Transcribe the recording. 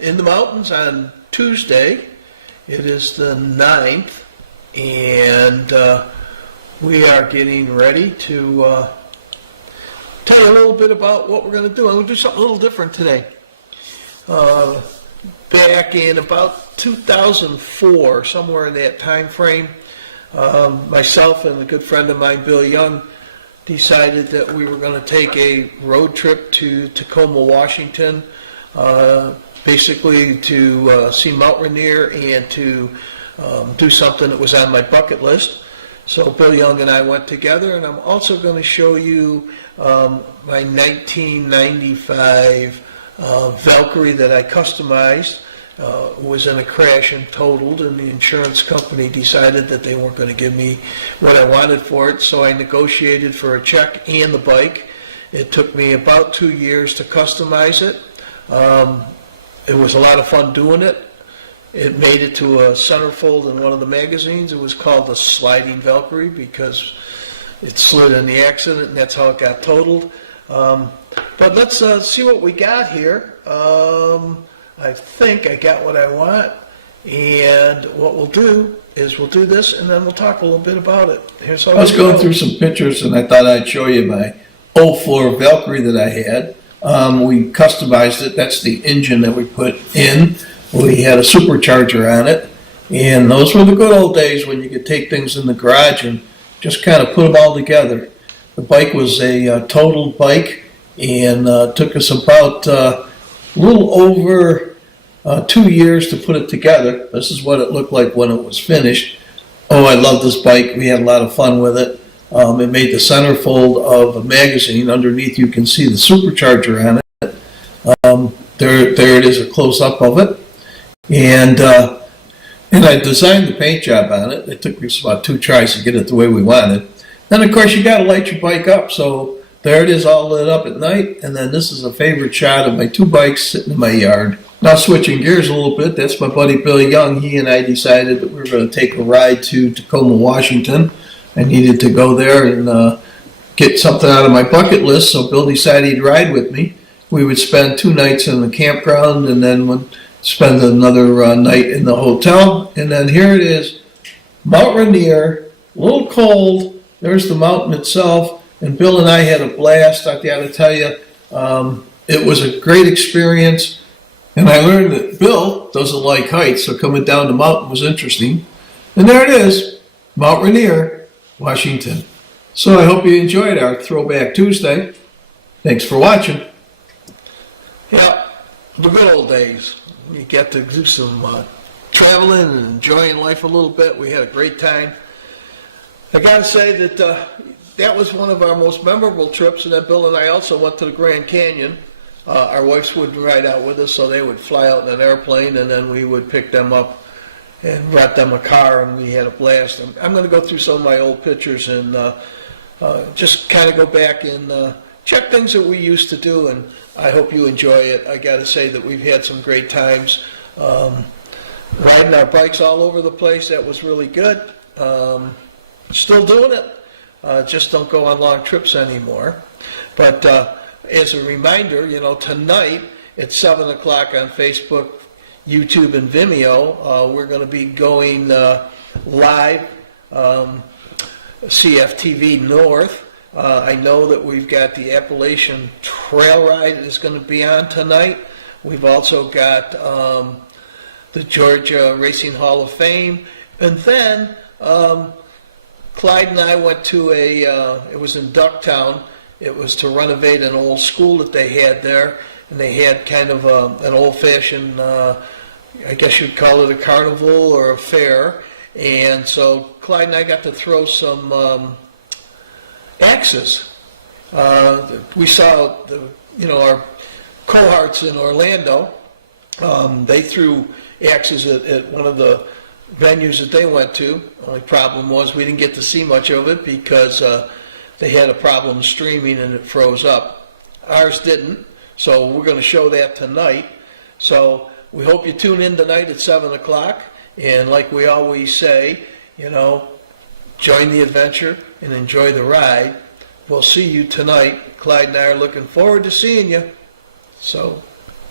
in the mountains on Tuesday. It is the 9th, and we are getting ready to tell you a little bit about what we're going to do. I'm going to do something a little different today. Back in about 2004, somewhere in that time frame, myself and a good friend of mine, Bill Young, decided that we were going to take a road trip to Tacoma, Washington, basically to see Mount Rainier and to do something that was on my bucket list. So Bill Young and I went together, and I'm also going to show you my 1995 Valkyrie that I customized. Was in a crash and totaled, and the insurance company decided that they weren't going to give me what I wanted for it, so I negotiated for a check and the bike. It took me about 2 years to customize it. It was a lot of fun doing it. It made it to a centerfold in one of the magazines. It was called the Sliding Valkyrie because it slid in the accident, and that's how it got totaled. But let's see what we got here. I think I got what I want, and what we'll do is we'll do this, and then we'll talk a little bit about it. Here's how I was going through some pictures, and I thought I'd show you my 04 Valkyrie that I had. We customized it. That's the engine that we put in. We had a supercharger on it, and those were the good old days when you could take things in the garage and just kind of put them all together. The bike was a totaled bike, and took us about a little over 2 years to put it together. This is what it looked like when it was finished. Oh, I love this bike. We had a lot of fun with it. It made the centerfold of a magazine. Underneath you can see the supercharger on it. There it is, a close-up of it. And I designed the paint job on it. It took us about 2 tries to get it the way we wanted. Then, of course, you got to light your bike up. So there it is, all lit up at night. And then this is a favorite shot of my 2 bikes sitting in my yard. Now switching gears a little bit, that's my buddy Bill Young. He and I decided that we were going to take a ride to Tacoma, Washington. I needed to go there and get something out of my bucket list, so Bill decided he'd ride with me. We would spend 2 nights in the campground, and then would spend another night in the hotel. And then here it is, Mount Rainier, a little cold. There's the mountain itself, and Bill and I had a blast. I got to tell you, it was a great experience. And I learned that Bill doesn't like heights, so coming down the mountain was interesting. And there it is, Mount Rainier, Washington. So I hope you enjoyed our Throwback Tuesday. Thanks for watching. Yeah, the good old days. You get to do some traveling and enjoying life a little bit. We had a great time. I got to say that that was one of our most memorable trips, and then Bill and I also went to the Grand Canyon. Our wives would ride out with us, so they would fly out in an airplane, and then we would pick them up and brought them a car, and we had a blast. I'm going to go through some of my old pictures and just kind of go back and check things that we used to do, and I hope you enjoy it. I got to say that we've had some great times riding our bikes all over the place. That was really good. Still doing it. Just don't go on long trips anymore. But as a reminder, tonight at 7 o'clock on Facebook, YouTube, and Vimeo, we're going to be going live, CFTV North. I know that we've got the Appalachian Trail Ride is going to be on tonight. We've also got the Georgia Racing Hall of Fame. And then Clyde and I went to it was in Ducktown. It was to renovate an old school that they had there, and they had kind of an old-fashioned, I guess you'd call it a carnival or a fair. And so Clyde and I got to throw some axes. We saw our cohorts in Orlando. They threw axes at one of the venues that they went to. Only problem was we didn't get to see much of it because they had a problem streaming and it froze up. Ours didn't, so we're going to show that tonight. So we hope you tune in tonight at 7 o'clock. And like we always say, join the adventure and enjoy the ride. We'll see you tonight. Clyde and I are looking forward to seeing you. So